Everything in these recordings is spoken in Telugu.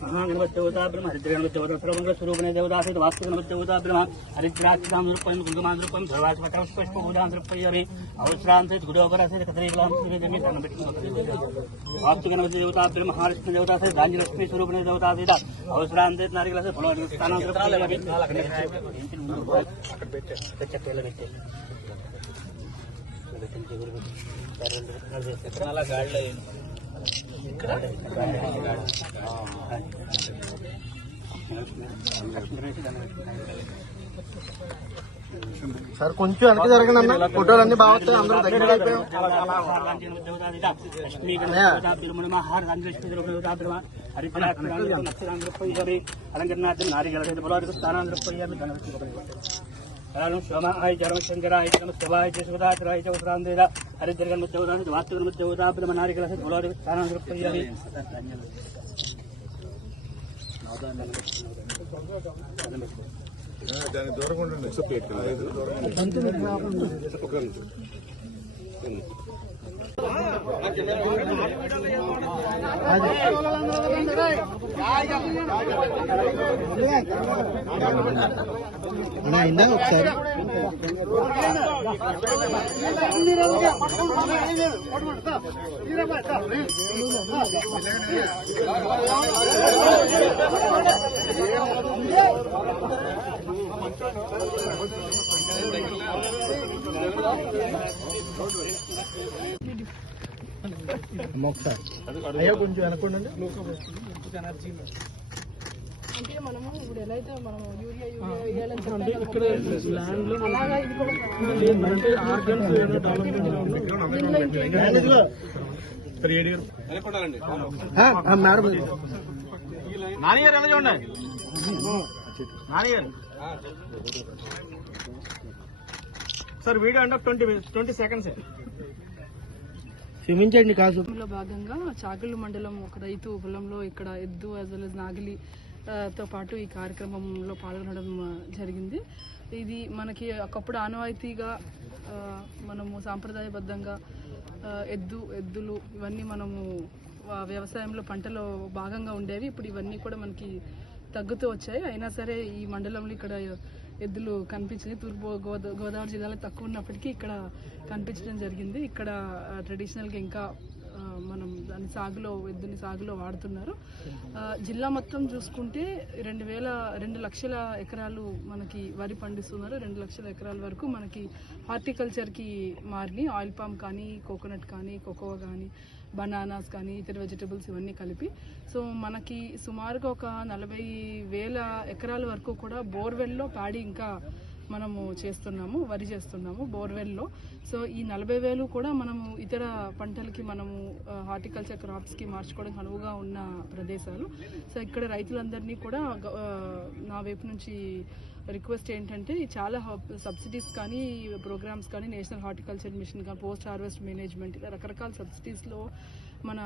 महागणपतिदेवता ब्रह्म हरिद्रगणपतिदेवता सर्वमंगल स्वरूपने देवता सहित वास्तुगणपतिदेवता ब्रह्म हरिद्राक्षां रूपं कुंकुमां सर्वास्वतं पुष्पपूजां समर्पयामि अवसरां सहित गुडोपरा सहित कथरीकलां श्रीदेवी वास्तुगणपतिदेवता ब्रह्म महाविष्णुदेवता सहित गांजलक्ष्मी स्वरूपने देवता सहित अवसरां सहित नारिकेल सहित फलस्थानां समर्पयामि సార్ కొంచెం వెనక్కి జరగండి అన్న, ఫోటోలు అన్ని బాగుంటాయి. అందరూ దగ్గర అయిపోయాం. శోమాయ చరమశంకరాయ శివాయ సుధాకరాయ ఉత్తరాందేద హరిద్రగణమదేవతా వాస్తుగణమదేవతా బ్రహ్మ నారికల స్థానం సమర్పయామి దాని దూరంగా ఉండండి. అయిందా ఒకసారి అయ్యా కొంచెం అనుకోండి. అంటే మనము ఇప్పుడు ఎలా అయితే మనం యూరియా వేయాలని ఇక్కడ ల్యాండ్ లో ఆర్గన్స్ నాన్నగారు ఎలా చూడండి. నాన్నగారు సార్ వీడియో అంటే 20 సెకండ్స్ క్షమించండి. కాదు భాగంగా చాగల్లు మండలం ఒక రైతు పొలంలో ఇక్కడ ఎద్దు యాజ్ వెల్ as నాగిలి తో పాటు ఈ కార్యక్రమంలో పాల్గొనడం జరిగింది. ఇది మనకి ఒకప్పుడు ఆనవాయితీగా మనము సాంప్రదాయబద్ధంగా ఎద్దులు ఇవన్నీ మనము వ్యవసాయంలో పంటలో భాగంగా ఉండేవి. ఇప్పుడు ఇవన్నీ కూడా మనకి తగ్గుతూ వచ్చాయి. అయినా సరే ఈ మండలంలో ఇక్కడ ఎద్దులు కనిపించింది. తూర్పు గోదావరి జిల్లాలో తక్కువ ఉన్నప్పటికీ ఇక్కడ కనిపించడం జరిగింది. ఇక్కడ ట్రెడిషనల్గా ఇంకా మనం దాని ఎద్దుని సాగులో వాడుతున్నారు. జిల్లా మొత్తం చూసుకుంటే 2 లక్షల ఎకరాలు మనకి వరి పండిస్తున్నారు. 2 లక్షల ఎకరాల వరకు మనకి హార్టికల్చర్కి మారినాయి. ఆయిల్ పామ్ కానీ, కోకోనట్ కానీ, కోకోవా కానీ, బనానాస్ కానీ, ఇతర వెజిటబుల్స్ ఇవన్నీ కలిపి. సో మనకి సుమారుగా ఒక 40,000 ఎకరాల వరకు కూడా బోర్వెల్లో ప్యాడీ ఇంకా మనము చేస్తున్నాము, వరి చేస్తున్నాము బోర్వెల్లో. సో ఈ 40,000 కూడా మనము ఇతర పంటలకి మనము హార్టికల్చర్ క్రాప్స్కి మార్చుకోవడానికి అనువుగా ఉన్న ప్రదేశాలు. సో ఇక్కడ రైతులందరినీ కూడా నా వైపు నుంచి రిక్వెస్ట్ ఏంటంటే చాలా సబ్సిడీస్ కానీ, ప్రోగ్రామ్స్ కానీ, నేషనల్ హార్టికల్చర్ మిషన్ కానీ, పోస్ట్ హార్వెస్ట్ మేనేజ్మెంట్ ఇలా రకరకాల సబ్సిడీస్లో మన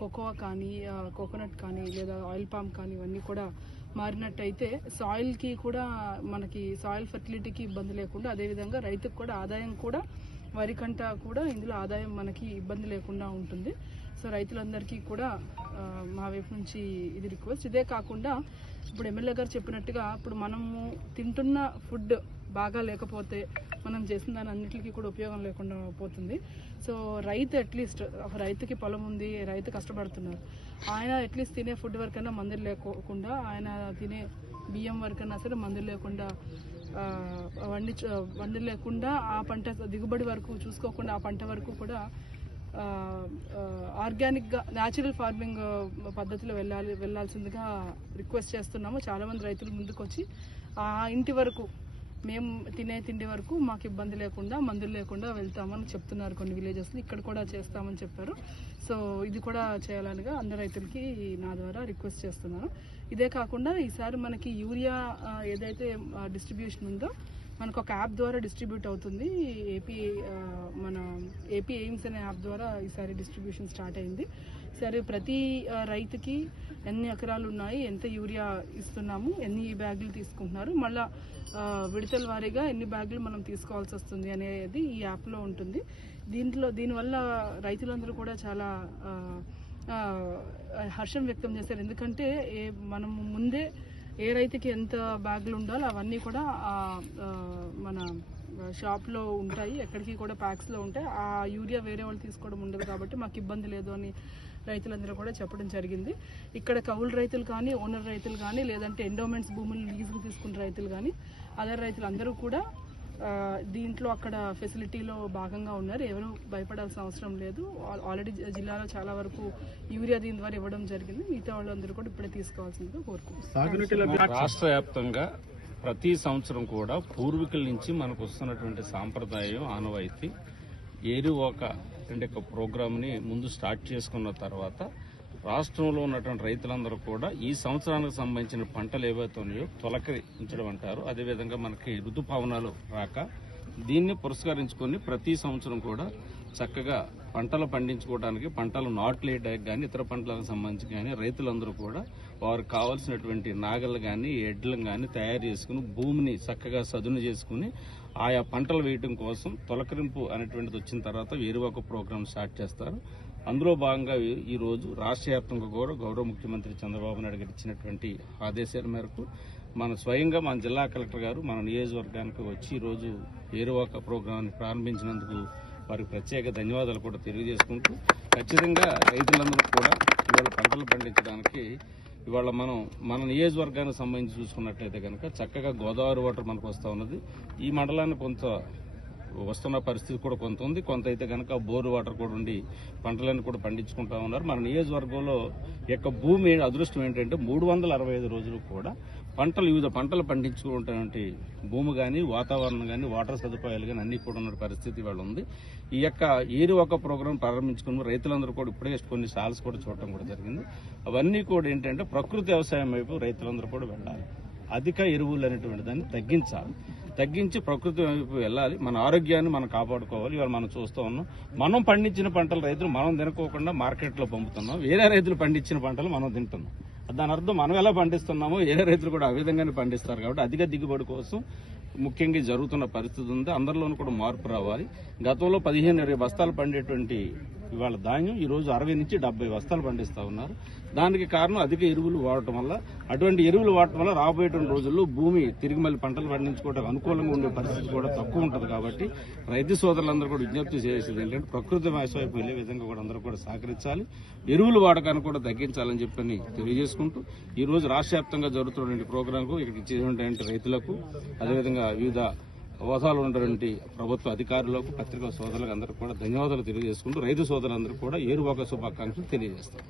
కోకోవా కానీ, కోకోనట్ కానీ, లేదా ఆయిల్ పామ్ కానీ ఇవన్నీ కూడా మారినట్టయితే సాయిల్కి కూడా మనకి సాయిల్ ఫర్టిలిటీకి ఇబ్బంది లేకుండా, అదేవిధంగా రైతుకు కూడా ఆదాయం కూడా వరి కంట కూడా ఇందులో ఆదాయం మనకి ఇబ్బంది లేకుండా ఉంటుంది. సో రైతులందరికీ కూడా మా వైపు నుంచి ఇది రిక్వెస్ట్. ఇదే కాకుండా ఇప్పుడు ఎమ్మెల్యే గారు చెప్పినట్టుగా ఇప్పుడు మనము తింటున్న ఫుడ్ బాగా లేకపోతే మనం చేసిన దాని అన్నింటికి కూడా ఉపయోగం లేకుండా పోతుంది. సో రైతు అట్లీస్ట్ ఒక రైతుకి పొలం ఉంది, రైతు కష్టపడుతున్నారు, ఆయన అట్లీస్ట్ తినే ఫుడ్ వరకైనా మందులు లేకుండా, ఆయన తినే బియ్యం వరకైనా సరే మందులు లేకుండా మందులు లేకుండా ఆ పంట దిగుబడి వరకు చూసుకోకుండా ఆ పంట వరకు కూడా ఆర్గానిక్గా న్యాచురల్ ఫార్మింగ్ పద్ధతిలో వెళ్ళాల్సిందిగా రిక్వెస్ట్ చేస్తున్నాము. చాలామంది రైతులు ముందుకు వచ్చి ఆ ఇంటి వరకు మేము తినే తిండి వరకు మాకు ఇబ్బంది లేకుండా మందులు లేకుండా వెళ్తామని చెప్తున్నారు. కొన్ని విలేజెస్లో ఇక్కడ కూడా చేస్తామని చెప్పారు. సో ఇది కూడా చేయాలనిగా అందరు రైతులకి నా ద్వారా రిక్వెస్ట్ చేస్తున్నాను. ఇదే కాకుండా ఈసారి మనకి యూరియా ఏదైతే డిస్ట్రిబ్యూషన్ ఉందో మనకు ఒక యాప్ ద్వారా డిస్ట్రిబ్యూట్ అవుతుంది. మన ఏపీ ఎయిమ్స్ అనే యాప్ ద్వారా ఈసారి డిస్ట్రిబ్యూషన్ స్టార్ట్ అయింది. సరే, ప్రతి రైతుకి ఎన్ని ఎకరాలు ఉన్నాయి, ఎంత యూరియా ఇస్తున్నాము, ఎన్ని బ్యాగులు తీసుకుంటున్నారు, మళ్ళీ విడతల వారీగా ఎన్ని బ్యాగులు మనం తీసుకోవాల్సి వస్తుంది అనేది ఈ యాప్లో ఉంటుంది. దీనివల్ల రైతులందరూ కూడా చాలా హర్షం వ్యక్తం చేశారు. ఎందుకంటే మనం ముందే ఏ రైతుకి ఎంత బ్యాగులు ఉండాలో అవన్నీ కూడా మన షాప్లో ఉంటాయి, ఎక్కడికి కూడా ప్యాక్స్లో ఉంటాయి. ఆ యూరియా వేరే వాళ్ళు తీసుకోవడం ఉండదు కాబట్టి మాకు ఇబ్బంది లేదు అని రైతులందరూ కూడా చెప్పడం జరిగింది. ఇక్కడ కౌలు రైతులు కానీ, ఓనర్ రైతులు కానీ, లేదంటే ఎండోమెంట్స్ భూములు లీజుకు తీసుకున్న రైతులు కానీ, అదర్ రైతులు అందరూ కూడా దీంట్లో అక్కడ ఫెసిలిటీలో భాగంగా ఉన్నారు. ఎవరు భయపడాల్సిన అవసరం లేదు. ఆల్రెడీ జిల్లాలో చాలా వరకు యూరియా దీని ద్వారా ఇవ్వడం జరిగింది. మిగతా వాళ్ళందరూ కూడా ఇప్పుడే తీసుకోవాల్సిందిగా కోరుకుంటున్నారు. రాష్ట్ర వ్యాప్తంగా ప్రతి సంవత్సరం కూడా పూర్వీకుల నుంచి మనకు వస్తున్నటువంటి సాంప్రదాయం ఆనవాయితీ ఏరువాక అంటే ఒక ప్రోగ్రామ్ని ముందు స్టార్ట్ చేసుకున్న తర్వాత రాష్ట్రంలో ఉన్నటువంటి రైతులందరూ కూడా ఈ సంవత్సరానికి సంబంధించిన పంటలు ఏవైతే ఉన్నాయో తొలకరించడం అంటారు. అదేవిధంగా మనకి ఋతుపవనాలు రాక దీన్ని పురస్కరించుకొని ప్రతి సంవత్సరం కూడా చక్కగా పంటలు పండించుకోవడానికి, పంటలు నాట్లేయడానికి కానీ, ఇతర పంటలకు సంబంధించి కానీ రైతులందరూ కూడా వారికి కావాల్సినటువంటి నాగళ్ళు కానీ, ఎడ్లను కానీ తయారు చేసుకుని భూమిని చక్కగా సదును చేసుకుని ఆయా పంటలు వేయడం కోసం తొలకరింపు అనేటువంటిది వచ్చిన తర్వాత ఏరువాక ప్రోగ్రాం స్టార్ట్ చేస్తారు. అందులో భాగంగా ఈరోజు రాష్ట్ర వ్యాప్తంగా కూడా గౌరవ ముఖ్యమంత్రి చంద్రబాబు నాయుడు గారు ఇచ్చినటువంటి ఆదేశాల మేరకు స్వయంగా మన జిల్లా కలెక్టర్ గారు మన నియోజకవర్గానికి వచ్చి ఈరోజు ఏరువాక ప్రోగ్రాంని ప్రారంభించినందుకు వారికి ప్రత్యేక ధన్యవాదాలు కూడా తెలియజేసుకుంటూ, ఖచ్చితంగా రైతులందరూ కూడా ఇవాళ పంటలు పండించడానికి ఇవాళ మన నియోజకవర్గానికి సంబంధించి చూసుకున్నట్లయితే కనుక చక్కగా గోదావరి వాటర్ మనకు వస్తూ ఉన్నది. ఈ మండలాన్ని కొంత వస్తున్న పరిస్థితి కూడా కొంత ఉంది. కొంత అయితే కనుక బోరు వాటర్ కూడా ఉండి పంటలను కూడా పండించుకుంటా ఉన్నారు. మన నియోజకవర్గంలో యొక్క భూమి అదృష్టం ఏంటంటే 365 రోజులు కూడా వివిధ పంటలు పండించుకున్నటువంటి భూమి కానీ, వాతావరణం కానీ, వాటర్ సదుపాయాలు కానీ అన్ని కూడా ఉన్న పరిస్థితి వాళ్ళు ఉంది. ఈ యొక్క ఏరువాక ప్రోగ్రాం ప్రారంభించుకున్న రైతులందరూ కూడా ఇప్పుడే కొన్ని స్టాల్స్ కూడా చూడటం కూడా జరిగింది. అవన్నీ కూడా ఏంటంటే ప్రకృతి వ్యవసాయం వైపు రైతులందరూ కూడా వెళ్ళాలి. అధిక ఎరువులు అనేటువంటి దాన్ని తగ్గించి ప్రకృతి వైపు వెళ్ళాలి. మన ఆరోగ్యాన్ని మనం కాపాడుకోవాలి. ఇవాళ మనం చూస్తూ ఉన్నాం, మనం పండించిన పంటలు రైతులు మనం తినకోకుండా మార్కెట్లో పంపుతున్నాం. వేరే రైతులు పండించిన పంటలు మనం తింటున్నాం. దాని అర్థం మనం ఎలా పండిస్తున్నామో వేరే రైతులు కూడా ఆ విధంగానే పండిస్తారు. కాబట్టి అధిక దిగుబడి కోసం ముఖ్యంగా జరుగుతున్న పరిస్థితి ఉంది. అందరిలోనూ కూడా మార్పు రావాలి. గతంలో 15-20 బస్తాలు పండేటువంటి ఇవాళ ధాన్యం ఈరోజు 60 నుంచి 70 బస్తాలు పండిస్తూ ఉన్నారు. దానికి కారణం అధిక ఎరువులు వాడటం వల్ల. అటువంటి ఎరువులు వాడటం వల్ల రాబోయేటువంటి రోజుల్లో భూమి తిరిగి మళ్ళీ పంటలు పండించుకోవడానికి అనుకూలంగా ఉండే పరిస్థితి కూడా తక్కువ ఉంటుంది. కాబట్టి రైతు సోదరులందరూ కూడా విజ్ఞప్తి చేసేది ఏంటంటే ప్రకృతి వ్యవసాయం వైపు వెళ్లే విధంగా కూడా అందరూ కూడా సహకరించాలి. ఎరువుల వాడకాన్ని కూడా తగ్గించాలని చెప్పని తెలియజేసుకుంటూ ఈ రోజు రాష్ట్ర వ్యాప్తంగా జరుగుతున్నటువంటి ప్రోగ్రాంకు ఇక్కడికి ఇచ్చేటువంటి రైతులకు, అదేవిధంగా వివిధ హోదాలో ఉన్నటువంటి ప్రభుత్వ అధికారులకు, పత్రికా సోదరులకు అందరికీ కూడా ధన్యవాదాలు తెలియజేసుకుంటూ రైతు సోదరులందరూ కూడా ఏరువాక శుభాకాంక్షలు తెలియజేస్తారు.